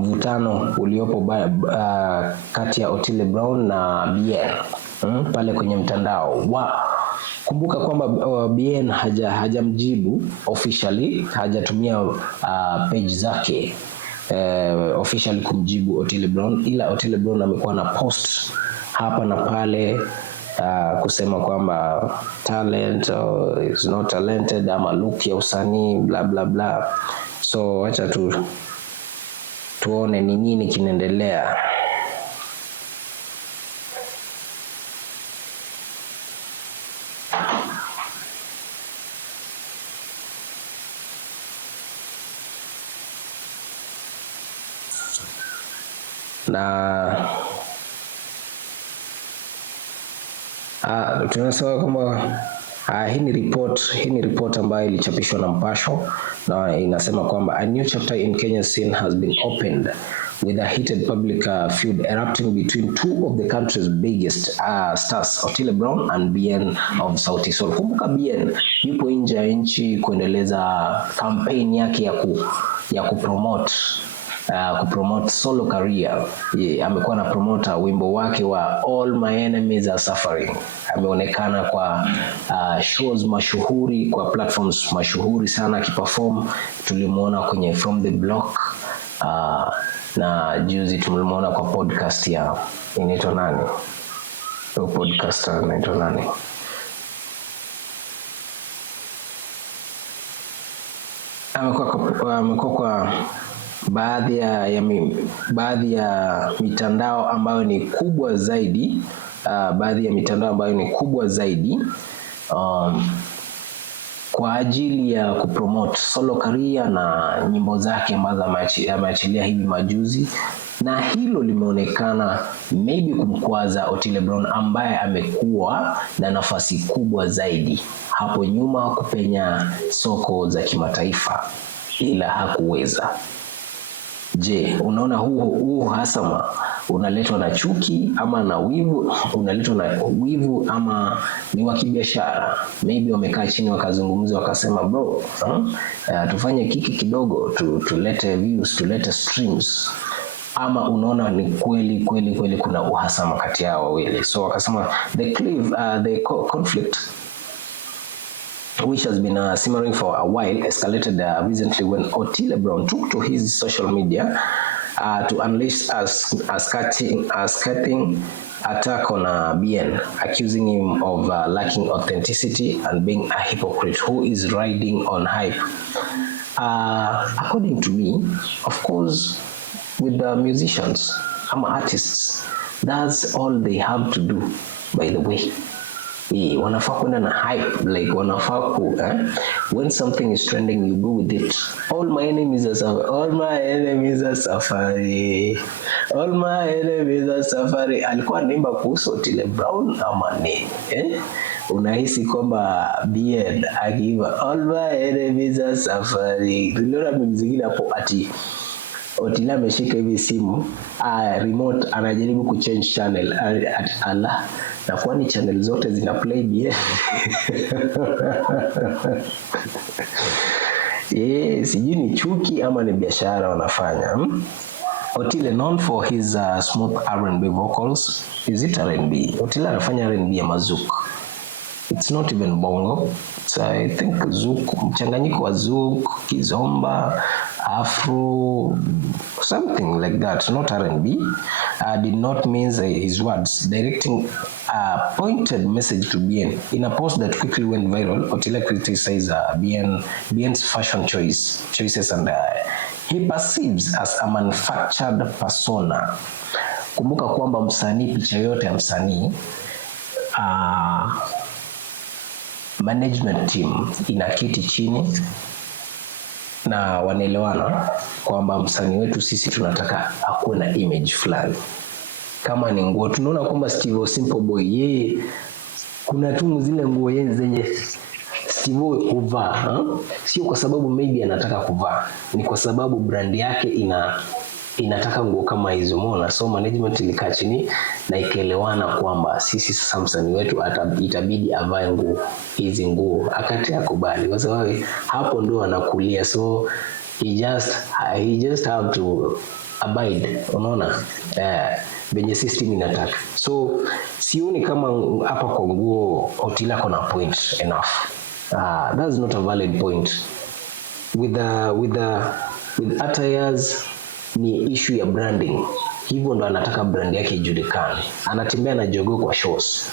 mvutano uliopo kati ya Otile Brown na Bien pale kwenye mtandao. Kumbuka kwamba Bien hajamjibu officially, hajatumia page zake officially kumjibu Otile Brown, ila Otile Brown amekuwa na post hapa na pale kusema kwamba talent is not talented, ama look ya usanii bla bla bla. So acha tuone ni nini kinaendelea. Na tunasema kwamba hii ni report ambayo ilichapishwa na Mpasho, na inasema kwamba a new chapter in Kenyan scene has been opened with a heated public feud erupting between two of the country's biggest stars, Otile Brown and Bien of Sauti Sol. Kumbuka Bien yupo nje ya nchi kuendeleza campaign yake ya kupromote solo career. Amekuwa na promoter wimbo wake wa All My Enemies Are Suffering. Ameonekana kwa shows mashuhuri, kwa platforms mashuhuri sana akiperform. Tulimuona kwenye From the Block, na juzi tulimuona kwa podcast ya inaitwa nani? Podcaster inaitwa nani? Amekuwa kwa baadhi ya mitandao ambayo ni kubwa zaidi, kwa ajili ya kupromote solo career na nyimbo zake ambazo ameachilia hivi majuzi, na hilo limeonekana maybe kumkwaza Otile Brown ambaye amekuwa na nafasi kubwa zaidi hapo nyuma kupenya soko za kimataifa, ila hakuweza. Je, unaona huu hasama unaletwa na chuki ama na wivu? Unaletwa na wivu ama ni wa kibiashara? Maybe wamekaa chini wakazungumza wakasema bro, tufanye kiki kidogo tulete views, tulete streams. Ama unaona ni kweli kuna uhasama kati yao wawili? So wakasema the conflict, which has been simmering for a while, escalated recently when Otile Brown took to his social media to unleash a scathing attack on Bien, accusing him of lacking authenticity and being a hypocrite who is riding on hype. According to me, of course, with the musicians, artists, that's all they have to do, by the way. Wanafaa kwenda na hype, like wanafaa when something is trending, you go with it. All my enemies are suffering. All my enemies are suffering. All my enemies are suffering. Alikuwa anaimba kuhusu Otile Brown ama nini? Unahisi kwamba Bien akiimba All my enemies are suffering, tuliona mzingine hapo ati Otile ameshika hivi simu remote, anajaribu kuchange channel, ala, na kwani channel zote zina play Bien? Sijui ni chuki ama ni biashara wanafanya. Otile, known for his smooth R&B vocals. Is it R&B? Otile anafanya R&B ya mazuk. It's not even bongo. It's I think zouk, mchanganyiko wa zouk, kizomba, afro, something like that. Not R&B. Did not mean his words, directing a pointed message to Bien. In a post that quickly went viral, Otile criticized Bien's fashion choices and he perceives as a manufactured persona. Kumbuka kwamba msanii, picha yote ya msanii, management team inaketi chini na wanaelewana kwamba msanii wetu sisi tunataka akuwe na image fulani. Kama ni nguo, tunaona kwamba Steve Simple Boy, yeye kuna tu zile nguo zenye Steve huvaa, sio kwa sababu maybe anataka kuvaa, ni kwa sababu brand yake inataka nguo kama hizo. Umeona? So management ilikaa chini na ikaelewana kwamba sisi sasa msanii wetu itabidi avae nguo hizi nguo, akatia kubali, kwa sababu hapo ndo anakulia. So he just have to abide, unaona venye system inataka. So sioni kama hapa kwa nguo Otile kuna point enough. That's not a valid point. With attires ni issue ya branding. Hivyo ndo anataka brand yake ijulikane. Anatembea na jogoo kwa shows.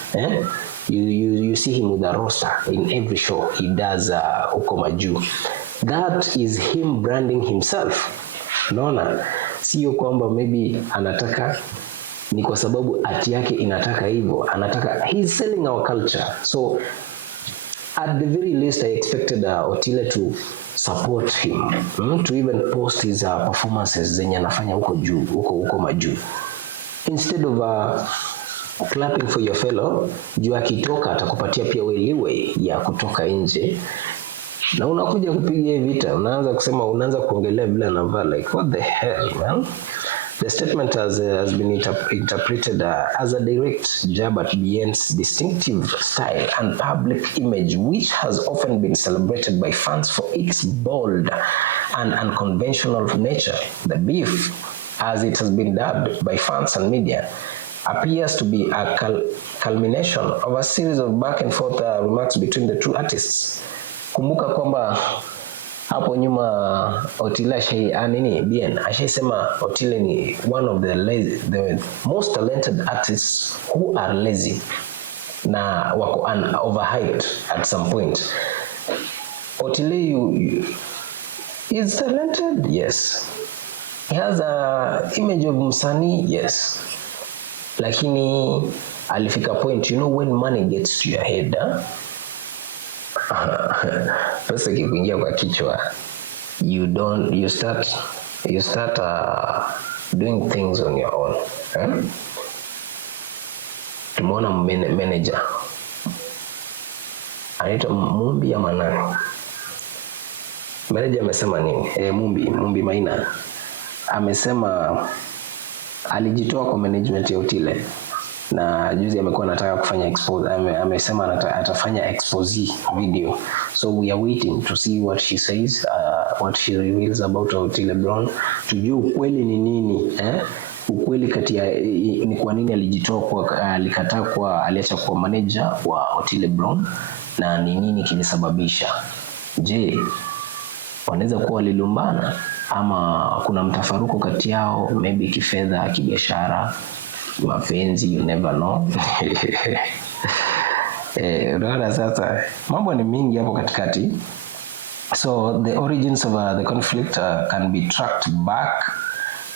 You see him with a roster in every show he does uko majuu. That is him branding himself. Unaona? Sio kwamba maybe anataka ni kwa sababu ati yake inataka hivyo. Anataka, he's selling our culture. So at the very least I expected Otile to support him, to even post his performances zenye anafanya huko juu, huko majuu. Instead of clapping for your fellow, juu akitoka atakupatia pia leeway ya kutoka nje. Na unakuja kupiga vita, unaanza kuongelea bila anavaa, like what the hell, man? The statement has been interpreted as a direct jab at Bien's distinctive style and public image, which has often been celebrated by fans for its bold and unconventional nature. The beef, as it has been dubbed by fans and media, appears to be a culmination of a series of back and forth remarks between the two artists. Kumbuka kwamba hapo nyuma Otile Bien ashaisema Otile ni one of the most talented artists who are lazy na wako overhyped at some point. Otile is talented, yes. He has a image of msanii, yes. Lakini alifika point, when money gets to your head, pesa kikuingia kwa kichwa, you start doing things on your own. Tumeona manager anaitwa Mumbi ya Manani. Manager amesema nini? Mumbi Maina amesema alijitoa kwa management ya Otile na juzi amekuwa anataka kufanya expose. Amesema atafanya expose video, so we are waiting to see what she says, what she reveals about Otile Brown, tujue ukweli ni nini, ukweli kati ya ni kwa nini alijitoa kwa alikataa kwa aliacha kwa manager wa Otile Brown na ni nini kilisababisha. Je, wanaweza kuwa walilumbana ama kuna mtafaruko kati yao, maybe kifedha, kibiashara, mapenzi, you never know. Unaona sasa mambo ni mingi hapo katikati. So the origins of the conflict can be tracked back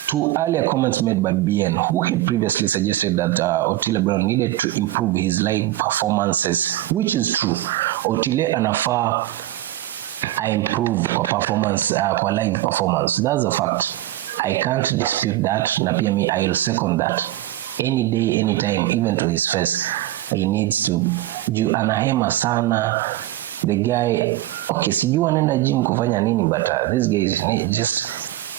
to earlier comments made by Bien, who had previously suggested that Otile Brown needed to improve his live performances, which is true. Otile anafaa improve kwa performance, kwa live performance. That's a fact. I can't dispute that. Na pia me, I'll second that. Any day, anytime, even to his face, he needs to. Anahema sana. The guy, okay, sijui anaenda gym kufanya nini, but this guy is just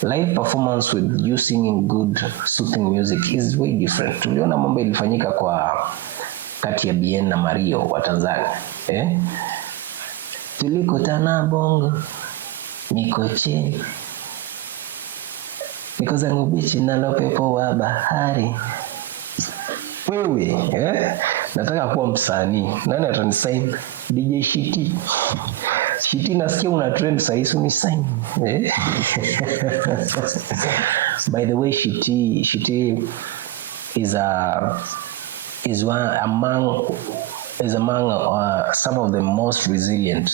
live performance with you singing good soothing music is way different. Tuliona mambo ilifanyika kwa kati ya Bien na Mario wa Tanzania. Tulikutana Bongo, niko chini, niko zangu bichi na upepo wa bahari. Wewe, nataka kuwa msanii. Nani atanisign? DJ Shiti. Shiti nasikia una trend sasa hizo ni sign. By the way, Shiti is among some of the most resilient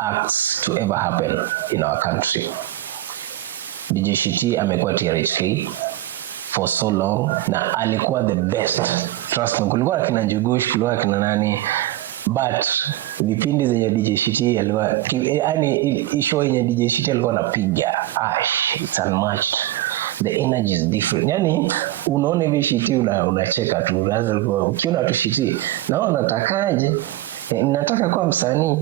acts to ever happen in our country. DJ Shiti amekuwa TRHK for so long na alikuwa the best. Trust me, kulikuwa kina Njugush, kulikuwa kina nani, but vipindi zenye DJ Shiti alikuwa, yani show yenye DJ Shiti alikuwa anapiga, it's unmatched. The energy is different. Yani unaona hivi Shiti unacheka tu, ukiona tu Shiti naona natakaje, nataka kuwa msanii.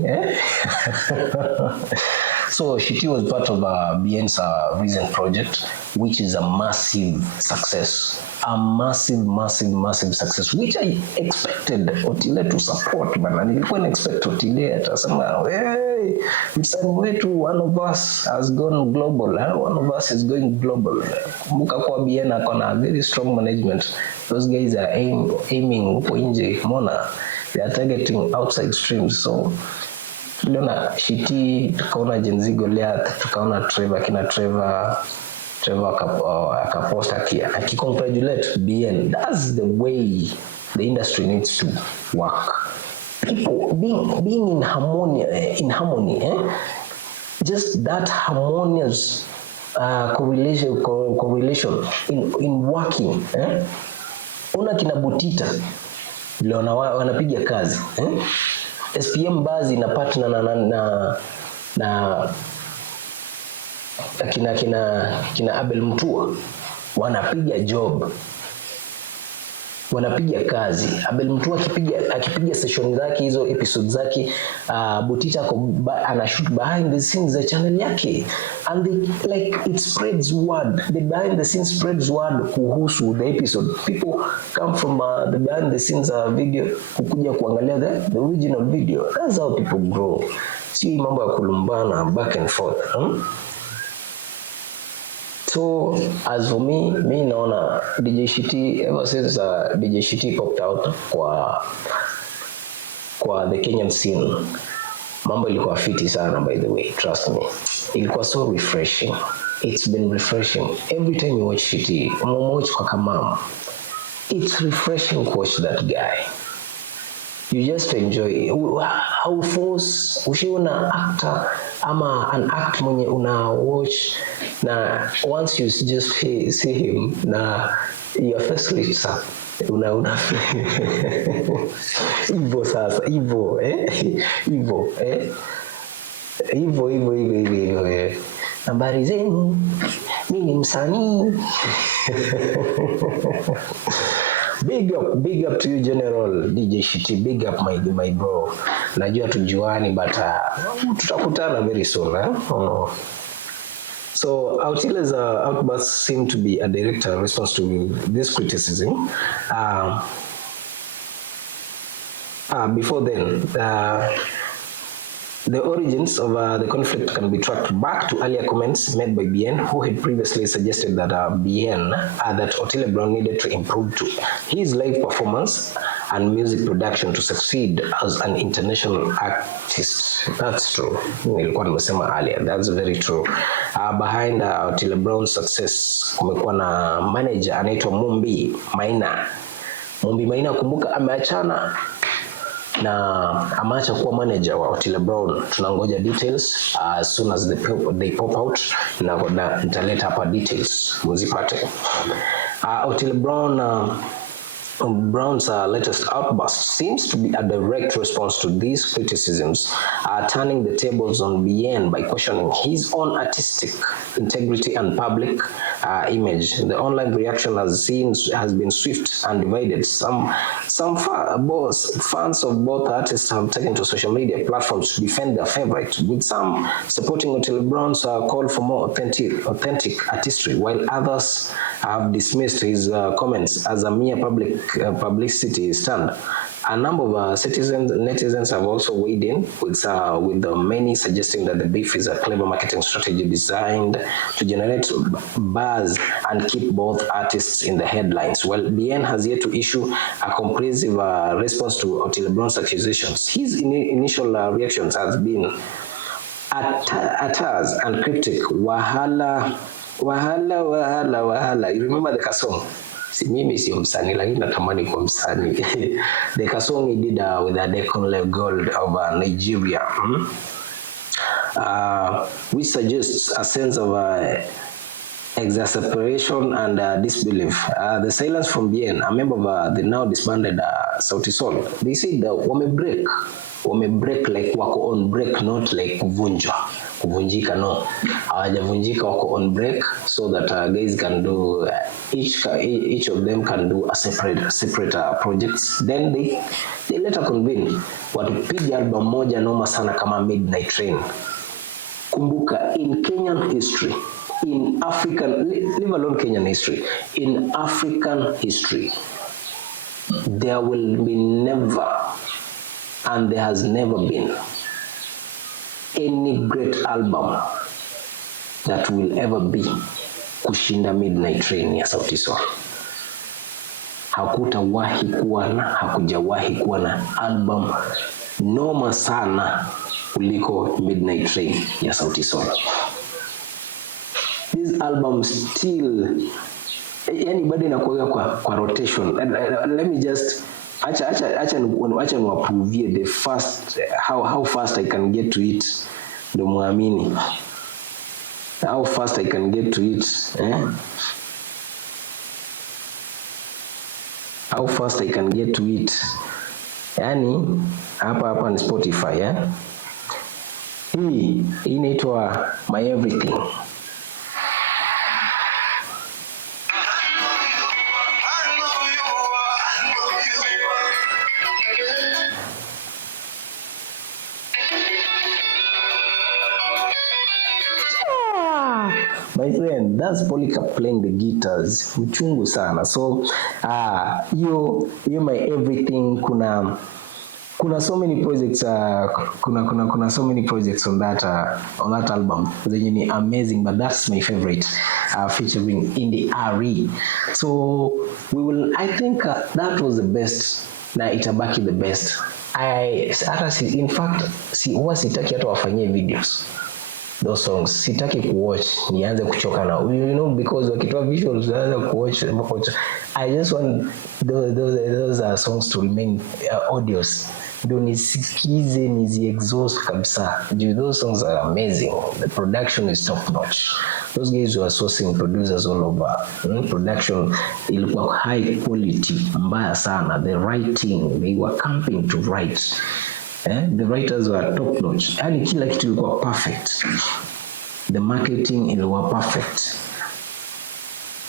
So Shiti was part of Bien's recent project which is a massive success. A massive success, which I expected Otile to support, but I didn't expect Otile atasema, hey, msanii wetu, one of us has gone global, one of us is going global. Kumbuka kwa Bien akona very strong management. Those guys are aiming huko nje, mona, they are targeting outside streams. So tuliona Shiti, tukaona Jenzi Goliath, tukaona Trevor akapost akicongratulate Bien. That's the way the industry needs to work. People being in harmony, just that harmonious correlation in working. Una kina Butita vile wanapiga kazi. SPM Bazi na partner na kina Abel Mtua wanapiga job, wanapiga kazi. Abel Mtua akipiga session zake, hizo episodes zake, Butita ana shoot behind the scenes za channel yake, and it spreads word. The behind the scenes spreads word kuhusu the episode. People come from the behind the scenes video kukuja kuangalia the original video. That's how people grow. Si mambo ya kulumbana back and forth. So as for me naona DJ Shiti, ever since DJ Shiti popped out kwa the Kenyan scene, mambo ilikuwa fiti sana, by the way, trust me. Ilikuwa so refreshing. It's been refreshing. Every time you watch Shiti, watch kwa kamama, it's refreshing to watch that guy. You just enjoy how force ushiona actor ama an act mwenye una watch, na once you just see him na your face lights up, una hivyo sasa, hivyo habari zenu, mimi ni msanii. Big up to you, General DJ Shiti. Big up my bro. Najua tujuani, but tutakutana very soon. So Otile's outbursts seem to be a direct response to this criticism. Before then, the origins of the conflict can be tracked back to earlier comments made by Bien, who had previously suggested that that Otile Brown needed to improve to his live performance and music production to succeed as an international artist. That's true. Nilikuwa nimesema earlier. That's very true. Behind Otile Brown's success, kumekuwa na manager anaitwa Mumbi Maina. Kumbuka ameachana na ameacha kuwa manager wa Otile Brown. Tunangoja details as soon as they pop out, na nitaleta hapa details muzipate. Otile Brown's latest outburst seems to be a direct response to these criticisms, turning the tables on Bien by questioning his own artistic integrity and public image. The online reaction has been swift and divided. Some fans of both artists have taken to social media platforms to defend their favorite, with some supporting Otile Brown's call for more authentic artistry, while others have dismissed his comments as a mere publicity stunt. A number of netizens have also weighed in, with the many suggesting that the beef is a clever marketing strategy designed to generate buzz and keep both artists in the headlines. Well, Bien has yet to issue a comprehensive response to Otile Brown's accusations. His initial reactions has been attars and cryptic. Wahala. You remember the song? Mimi sio msanii lakini natamani kuwa msanii. The song he did with a Decon Gold of Nigeria, which suggests a sense of exacerbation and disbelief. The silence from Bien, a member of the now disbanded Sauti Sol, they said that wame break like wako on break, not like kuvunjika, no. Hawajavunjika, wako on break, so that guys can do each of them can do a separate projects. Then they later convene watupiga album moja noma sana kama Midnight Train. Kumbuka, in Kenyan history, in African, leave alone Kenyan history, in African history, there will be never, and there has never been, any great album that will ever be kushinda Midnight Train ya Sauti Sol. Hakujawahi kuwa na album noma sana kuliko Midnight Train ya Sauti Sol. This album still, yani bado inakuwa kwa rotation. Let me just acha niwaprove the first how fast I can get to it. Ndio muamini. How fast I can get to it, How fast I can get to it. Yani hapa ni Spotify, Hii inaitwa My Everything. My friend, that's Polycarp playing the guitars. Uchungu sana. So, you My Everything, kuna so many projects, kuna so many projects on that album. Zenye ni amazing, but that's my favorite, featuring Indie RE. So, I think that was the best, na itabaki the best. In fact, huwa sitaki hata wafanyie videos. Those songs sitaki kuwatch, nianze kuchoka na because wakitoa visuals naanza kuwatch. I just want those are songs to remain audios, ndio nisikize, nizi exhaust kabisa. Those songs are amazing. The production is top notch. Those guys were sourcing producers all over. Production ilikuwa high quality, mbaya sana. The writing, they were camping to write. The writers were top notch. Yani kila kitu ilikuwa perfect. The marketing ilikuwa perfect.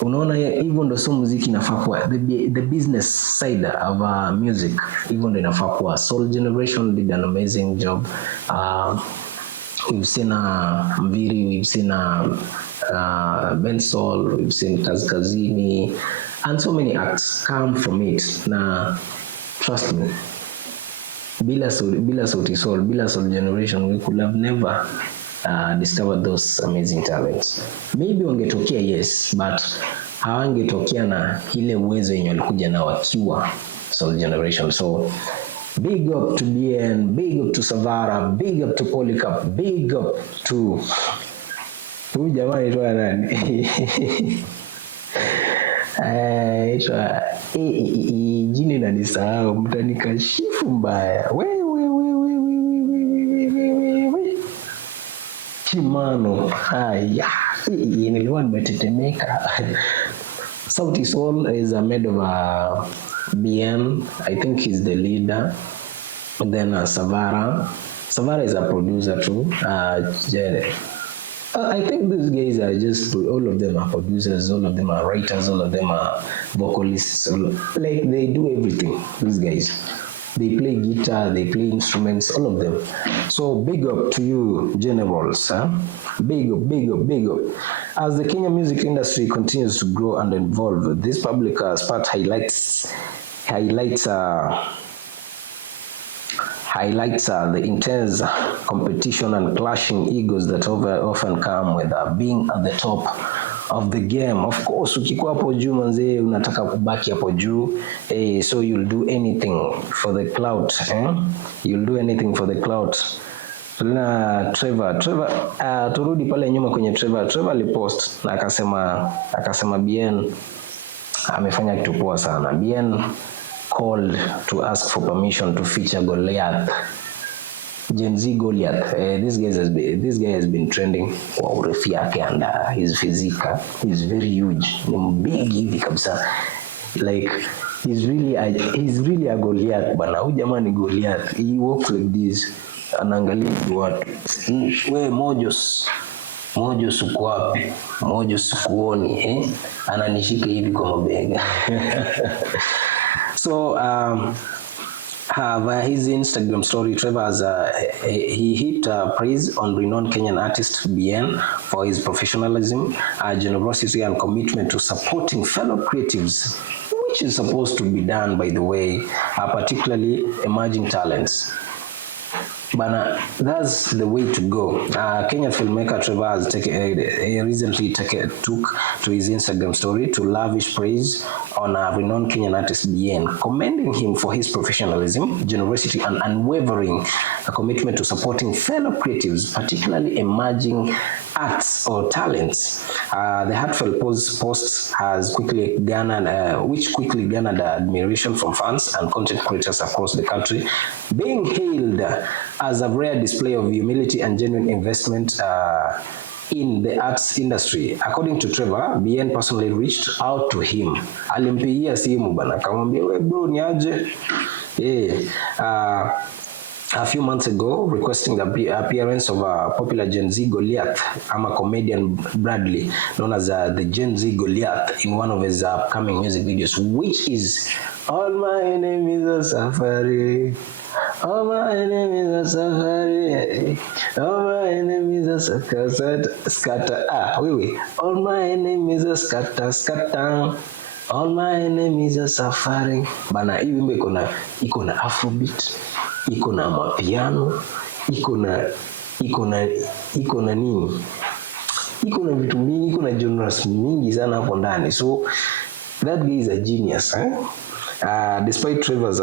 Unaona hivyo ndo so muziki inafaa kuwa. The business side of music, hivyo ndo inafaa kuwa. Soul Generation did an amazing job. We've seen Mviri, we've seen Ben Soul, we've seen Kazini, and so many acts come from it. Na trust me, bila Sauti Sol, bila Soul Generation, we could have never discovered those amazing talents. Maybe wangetokea, yes, but hawangetokea na ile uwezo yenye walikuja na wakiwa Soul Generation. So big up to BN, big up to Savara, big up to Polycarp, big up to huyu jamaa anaitwa nani? Jini na nisahau, mtanikashifu mbaya. Chimano. Nilikuwa nimetetemeka. Sauti Sol is made of BN. I think he's the leader. Then Savara. Savara is a producer too. I think these guys are just, all of them are producers, all of them are writers, all of them are vocalists. Like they do everything, these guys. They play guitar, they play instruments, all of them. So big up to you, generals. Big up, big up, big up. As the Kenyan music industry continues to grow and evolve, this public spot highlights the intense competition and clashing egos that often come with being at the top of the game. Of course, ukikuwa hapo juu manze, unataka kubaki hapo juu, so you'll do anything for the clout, You'll do anything for the clout. Tuna Trevor, turudi pale nyuma kwenye Trevor alipost na akasema BN amefanya kitu poa sana. BN called to ask for permission to feature Goliath, Gen Z Goliath. This guy has been trending kwa urefu yake and his physique. He's very huge. Ni big hivi kabisa. Like he's really a Goliath bana. Huyu jamaa ni Goliath. He walks like this. Anaangalia watu. We Mojos uko wapi? Mojos kuoni, Ananishika hivi kwa mabega. So Via his Instagram story, Trevor has he heaped praise on renowned Kenyan artist Bien for his professionalism, generosity, and commitment to supporting fellow creatives, which is supposed to be done, by the way, particularly emerging talents. But that's the way to go. Kenyan filmmaker Trevor has recently took to his Instagram story to lavish praise on renowned Kenyan artist Bien, commending him for his professionalism, generosity, and unwavering commitment to supporting fellow creatives, particularly emerging arts or talents. The heartfelt post has quickly garnered admiration from fans and content creators across the country, being hailed as a rare display of humility and genuine investment in the arts industry. According to Trevor, Bien personally reached out to him. Alimpigia simu bana, akamwambia we bro ni aje? A few months ago, requesting the appearance of a popular Gen Z Goliath, a comedian Bradley, known as the Gen Z Goliath, in one of his upcoming music videos, which is All My Enemies Are Safari. All my enemies are safari. All my enemies are scatter. All my enemies are scatter. All my enemies are safari. Bana, hii wimbo iko na afrobeat, iko na mapiano, iko na nini? Iko na vitu mingi, iko na genres mingi sana hapo ndani. So that guy is a genius, despite Trevor's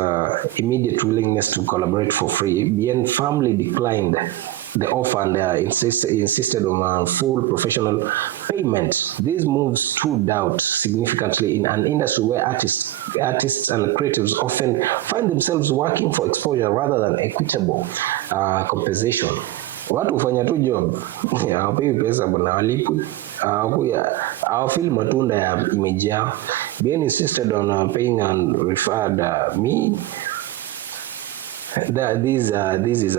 immediate willingness to collaborate for free, Bien firmly declined the offer and insisted on full professional payment. This move stood out significantly in an industry where artists and creatives often find themselves working for exposure rather than equitable compensation. Watu hufanya tu job, hawapewi pesa bwana, walipwi, hawafili matunda ya image yao. Bien insisted on paying and referred me. This is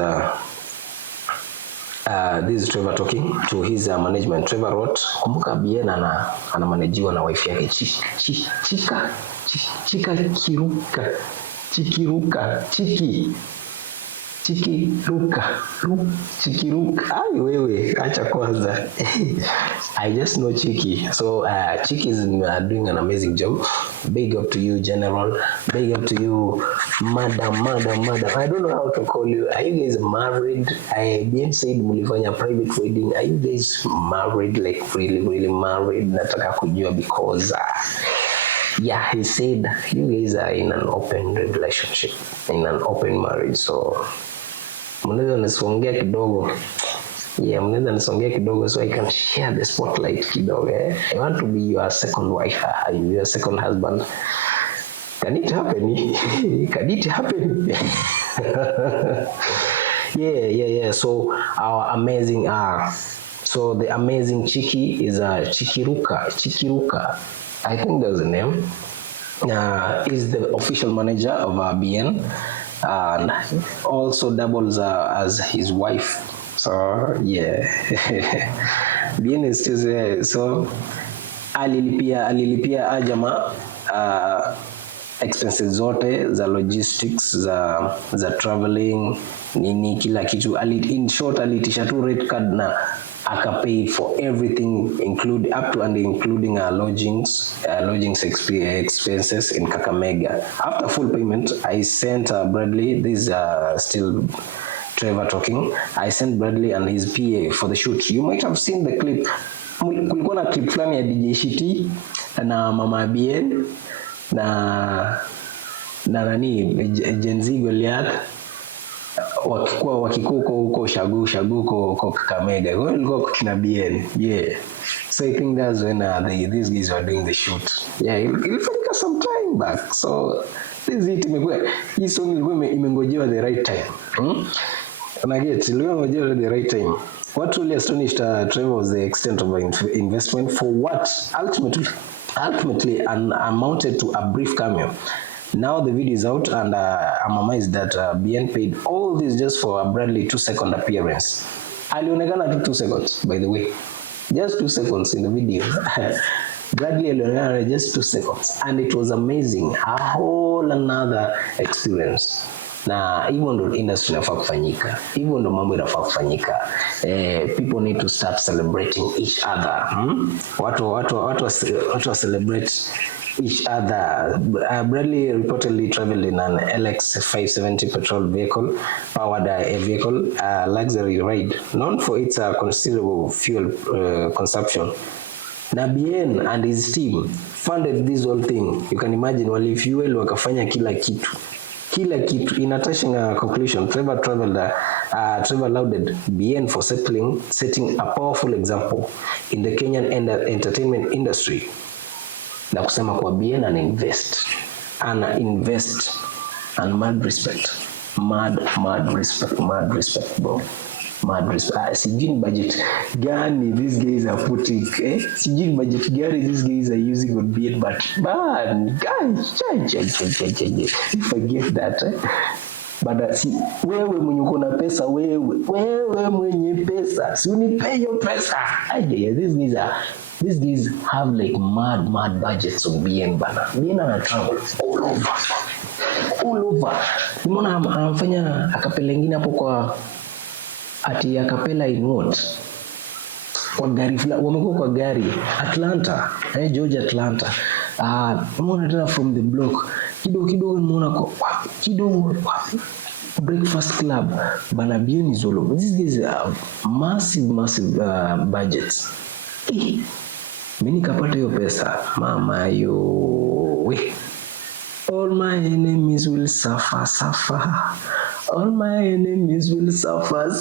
Trevor talking to his management. Trevor wrote, kumbuka Bien anamanajiwa na wife yake Chikiruka. Ai wewe, acha kwanza. I just know Chiki. So Chiki is doing an amazing job. Big up to you, General. Big up to you, Madam. I don't know how to call you. Are you guys married? I didn't say mulifanya private wedding. Are you guys married? Like really married? Nataka kujua because yeah, he said you guys are in an open relationship, in an open marriage. So mnaweza nisongea kidogo. Yeah, mnaweza nisongea kidogo so I can share the spotlight kidogo. I want to be your second wife, your second husband. Can it happen? Can it happen? Yeah. So our amazing so the amazing Chiki is Chikiruka. I think that's the name. Is the official manager of Bien. And also doubles as his wife. So yeah. Bien is still there. So alilipia ajama expenses zote za logistics za traveling nini kila kitu. In short alitisha tu rate card na akapay for everything, up to and including lodgings expenses in Kakamega. After full payment, I sent Bradley, this is still Trevor talking, I sent Bradley and his PA for the shoot. You might have seen the clip. Kulikuwa na clip fulani ya DJ Shiti na Mama Bien na nani Gen Z Goliath wakikuko huko shagu kwa Kakamega. Kwa ilikuwa kina Bien. Yeah. So I think that's when these guys were doing the shoot. Yeah, ilifanyika some time back. So hii song ilikuwa imengojewa the right time. Ilikuwa imengojewa the right time. What really astonished Trevor was the extent of investment for what ultimately amounted to a brief cameo. Now the video is out and I'm amazed that Bien paid all this just for a Bradley 2-second appearance. Alionekana tu 2 seconds, by the way. Just 2 seconds in the video. Bradley alionekana just 2 seconds. And it was amazing. A whole another experience. Na hivyo ndo industry inafaa kufanyika, hivyo ndo mambo inafaa kufanyika. People need to start celebrating each other. Watu celebrate each other. Bradley reportedly traveled in an LX 570 petrol vehicle, powered a vehicle, luxury ride, known for its considerable fuel consumption. Na Bien and his team funded this whole thing. You can imagine, walifuel wakafanya kila kitu. In attaching a conclusion, Trevor lauded Bien for setting a powerful example in the Kenyan entertainment industry. Na kusema kwa Bien ana invest and mad respect bro. Mad respect. Sijui budget gani these guys are putting, sijui budget gani these guys are using on Bien, but man, guys, forget that. But si wewe mwenye uko na pesa, wewe mwenye pesa, si unipe hiyo pesa. These guys have like mad budgets on Bien bana. Bien ana travel all over. Nimeona anafanya akapela nyingine hapo kwa ati akapela in what? Kwa gari fulani, wamekuwa kwa gari Atlanta, Georgia Atlanta. Umeona tena from the block. Kidogo nimeona kwa kidogo Breakfast Club bana. Bien is all over. This is massive budgets. Mimi nikapata hiyo pesa, mama yo we. All my enemies will suffer. All my enemies will suffer.